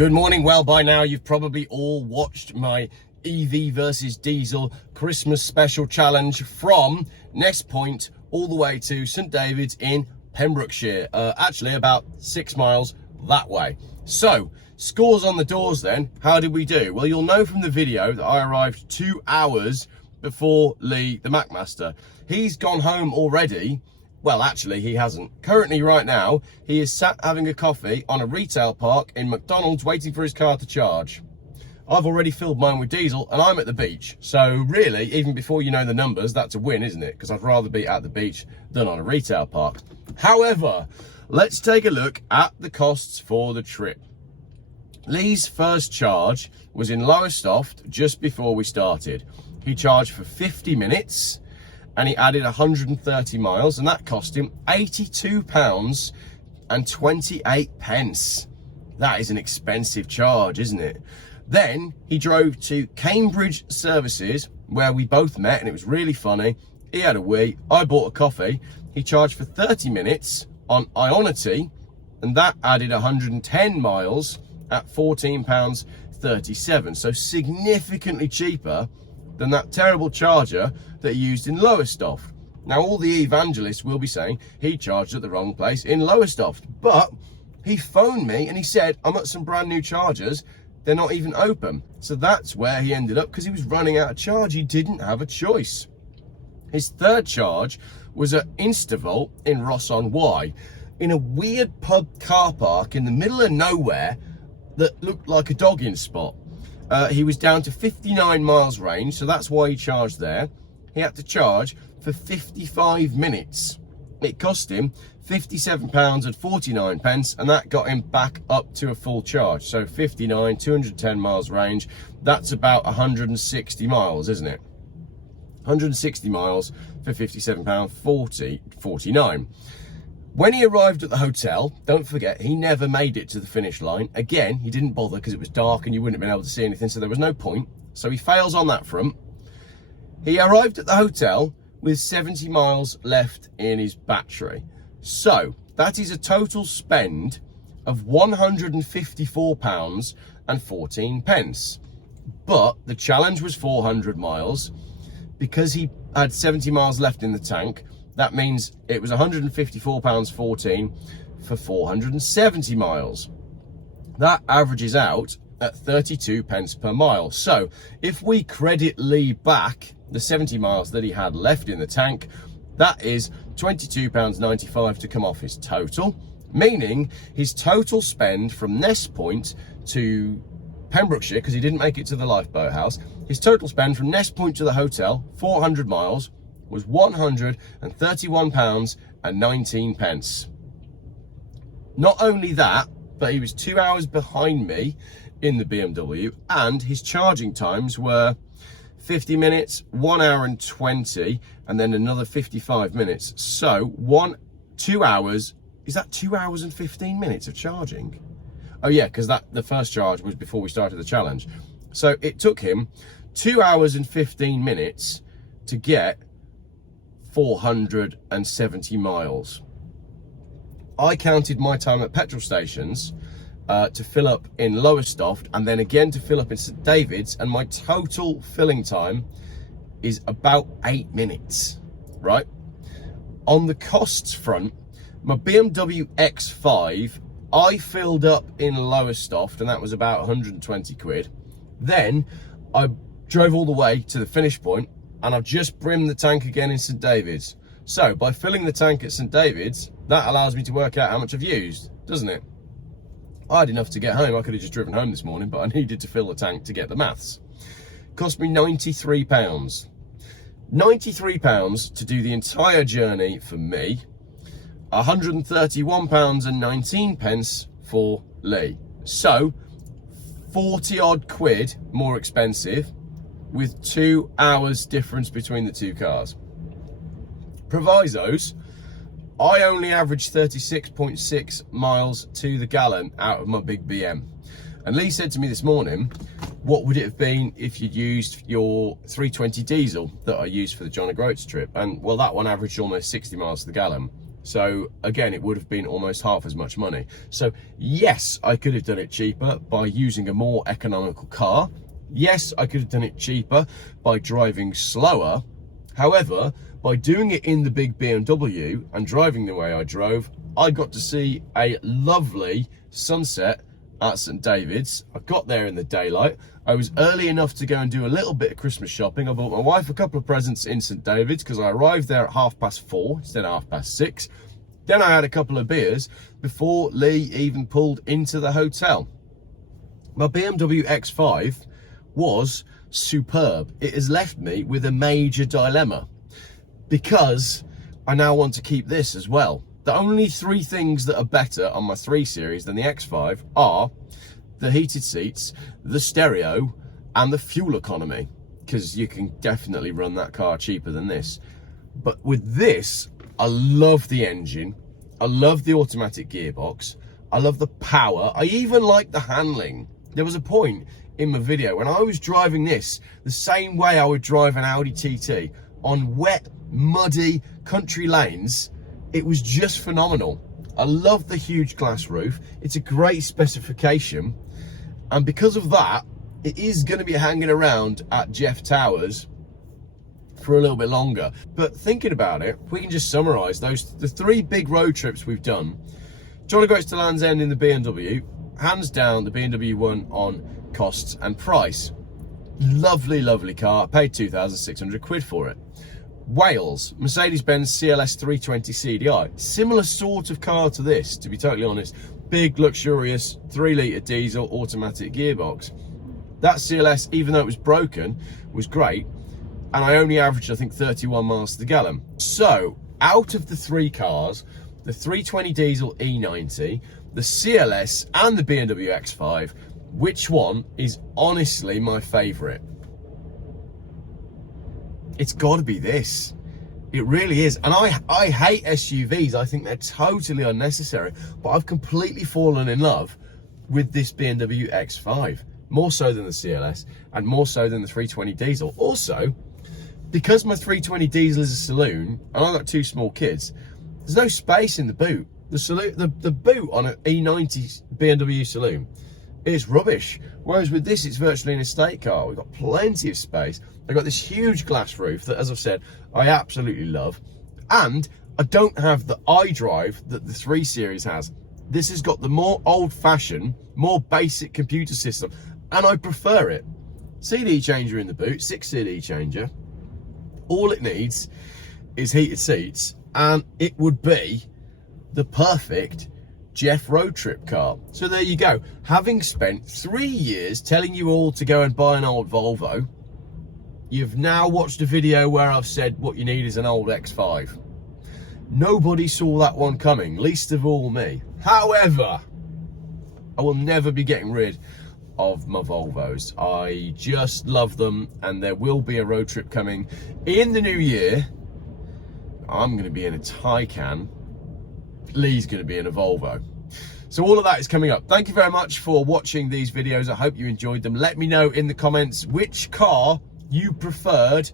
Good morning. Well, by now you've probably all watched my EV versus diesel Christmas special challenge from Ness Point all the way to St David's in Pembrokeshire, actually about 6 miles that way. So scores on the doors then. How did we do? Well, you'll know from the video that I arrived 2 hours before Lee the Macmaster. He's gone home already. Well, actually, he hasn't. Currently, right now, he is sat having a coffee on a retail park in McDonald's waiting for his car to charge. I've already filled mine with diesel and I'm at the beach. So really, even before you know the numbers, that's a win, isn't it? Because I'd rather be at the beach than on a retail park. However, let's take a look at the costs for the trip. Lee's first charge was in Lowestoft just before we started. He charged for 50 minutes. And he added 130 miles, and that cost him £82.28. That is an expensive charge, isn't it? Then he drove to Cambridge Services, where we both met, and it was really funny. He had a wee, I bought a coffee. He charged for 30 minutes on Ionity, and that added 110 miles at £14.37. So significantly cheaper than that terrible charger that he used in Lowestoft. Now, all the evangelists will be saying he charged at the wrong place in Lowestoft, but he phoned me and he said, I'm at some brand new chargers, they're not even open. So that's where he ended up, because he was running out of charge. He didn't have a choice. His third charge was at Instavolt in Ross-on-Wye, in a weird pub car park in the middle of nowhere that looked like a dogging spot. He was down to 59 miles range, so that's why he charged there. He had to charge for 55 minutes. It cost him £57.49, and that got him back up to a full charge. So 59, 210 miles range, that's about 160 miles, isn't it? 160 miles for £57.49. When he arrived at the hotel, don't forget, he never made it to the finish line. Again, he didn't bother because it was dark and you wouldn't have been able to see anything, so there was no point. So he fails on that front. He arrived at the hotel with 70 miles left in his battery. So that is a total spend of £154.14. But the challenge was 400 miles. Because he had 70 miles left in the tank, that means it was £154.14 for 470 miles. That averages out at 32 pence per mile. So if we credit Lee back the 70 miles that he had left in the tank, that is £22.95 to come off his total, meaning his total spend from Ness Point to Pembrokeshire, because he didn't make it to the lifeboat house, his total spend from Ness Point to the hotel, 400 miles, was £131.19. Not only that, but he was 2 hours behind me in the BMW, and his charging times were 50 minutes, 1 hour and 20, and then another 55 minutes. So 2 hours, is that 2 hours and 15 minutes of charging? Oh yeah, because the first charge was before we started the challenge. So it took him 2 hours and 15 minutes to get 470 miles. I counted my time at petrol stations to fill up in Lowestoft, and then again to fill up in St David's, and my total filling time is about 8 minutes, right? On the costs front, my BMW X5, I filled up in Lowestoft, and that was about 120 quid. Then I drove all the way to the finish point, and I've just brimmed the tank again in St David's. So by filling the tank at St David's, that allows me to work out how much I've used, doesn't it? I had enough to get home. I could have just driven home this morning, but I needed to fill the tank to get the maths. Cost me £93. £93 to do the entire journey for me. £131.19 for Lee. So 40 odd quid more expensive, with 2 hours difference between the two cars. Provisos, I only averaged 36.6 miles to the gallon out of my big BM. And Lee said to me this morning, what would it have been if you'd used your 320 diesel that I used for the John Groats trip? And well, that one averaged almost 60 miles to the gallon. So again, it would have been almost half as much money. So yes, I could have done it cheaper by using a more economical car. Yes, I could have done it cheaper by driving slower. However, by doing it in the big BMW and driving the way I drove, I got to see a lovely sunset at St David's. I got there in the daylight. I was early enough to go and do a little bit of Christmas shopping. I bought my wife a couple of presents in St David's because I arrived there at 4:30 instead of 6:30. Then I had a couple of beers before Lee even pulled into the hotel. My BMW X5 was superb. It has left me with a major dilemma because I now want to keep this as well. The only three things that are better on my 3 Series than the X5 are the heated seats, the stereo, and the fuel economy, because you can definitely run that car cheaper than this. But with this, I love the engine, I love the automatic gearbox, I love the power, I even like the handling. There was a point in my video when I was driving this the same way I would drive an Audi TT on wet, muddy country lanes. It was just phenomenal. I love the huge glass roof. It's a great specification. And because of that, it is going to be hanging around at Geoff Towers for a little bit longer. But thinking about it, we can just summarise the 3 big road trips we've done. Jolly Groats to Land's End in the BMW. Hands down, the BMW won on costs and price. Lovely, lovely car. Paid 2,600 quid for it. Wales, Mercedes-Benz CLS 320 CDI. Similar sort of car to this, to be totally honest. Big, luxurious, 3-litre diesel automatic gearbox. That CLS, even though it was broken, was great. And I only averaged, I think, 31 miles to the gallon. So, out of the 3 cars, the 320 diesel E90, the CLS, and the BMW X5, which one is honestly my favourite? It's got to be this. It really is. And I hate SUVs. I think they're totally unnecessary. But I've completely fallen in love with this BMW X5. More so than the CLS and more so than the 320 diesel. Also, because my 320 diesel is a saloon and I've got 2 small kids, there's no space in the boot. The boot on an E90 BMW saloon is rubbish. Whereas with this, it's virtually an estate car. We've got plenty of space. I've got this huge glass roof that, as I've said, I absolutely love. And I don't have the iDrive that the 3 Series has. This has got the more old-fashioned, more basic computer system, and I prefer it. CD changer in the boot, 6 CD changer. All it needs is heated seats, and it would be the perfect Geoff road trip car. So there you go. Having spent 3 years telling you all to go and buy an old Volvo, you've now watched a video where I've said what you need is an old X5. Nobody saw that one coming, least of all me. However, I will never be getting rid of my Volvos. I just love them, and there will be a road trip coming in the new year. I'm going to be in a Taycan. Lee's going to be in a Volvo. So all of that is coming up. Thank you very much for watching these videos. I hope you enjoyed them. Let me know in the comments which car you preferred,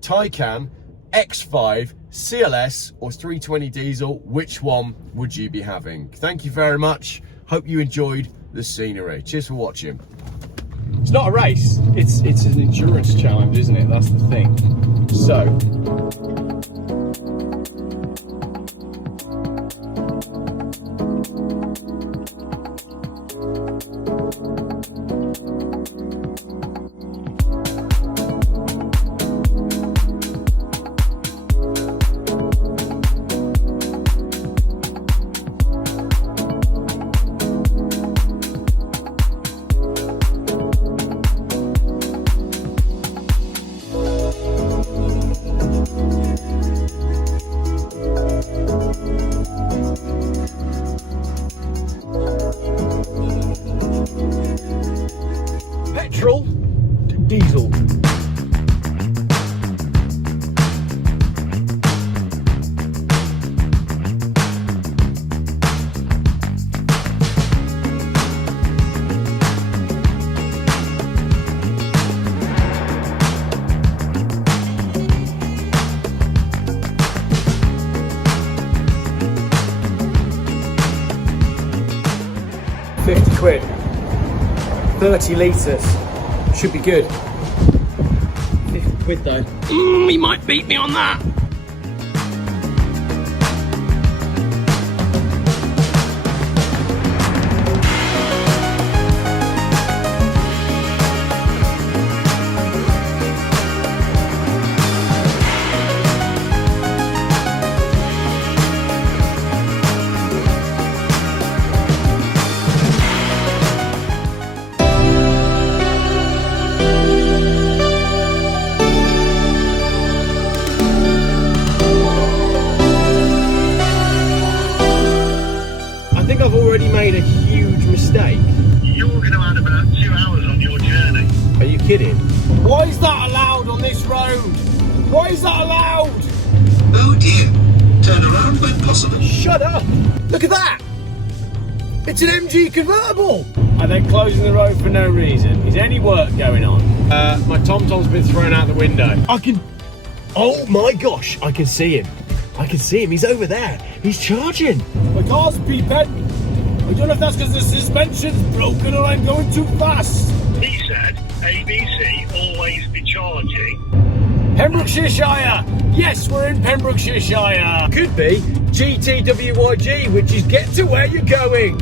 Taycan, X5, CLS or 320 diesel. Which one would you be having? Thank you very much. Hope you enjoyed the scenery. Cheers for watching. It's not a race, it's an endurance challenge, isn't it? That's the thing. So petrol, diesel. 30 litres. Should be good. 50 quid though. He might beat me on that. I think I've already made a huge mistake. You're going to add about 2 hours on your journey. Are you kidding? Why is that allowed on this road? Why is that allowed? Oh dear. Turn around when possible. Shut up! Look at that! It's an MG convertible! And they're closing the road for no reason. Is any work going on? My TomTom's been thrown out the window. Oh my gosh, I can see him. I can see him, he's over there. He's charging. My car's beeping. I don't know if that's because the suspension's broken or I'm going too fast. He said, ABC, always be charging. Pembrokeshire! Yes, we're in Pembrokeshire. Could be GTWYG, which is get to where you're going.